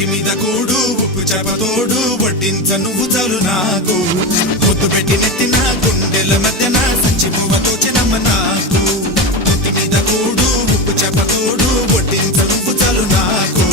ఒంటి మీద కూడు ఉప్పు చేపతోడు వడ్డించ నువ్వు చాలు నాకు పొద్దు పెట్టి నెత్తిన గుండెల మధ్యన సంచి పువ్వతో చిన్నమ్మ నాకు ఒంటి మీద కూడు ఉప్పు చేపతోడు వడ్డించ నువ్వు చాలు నాకు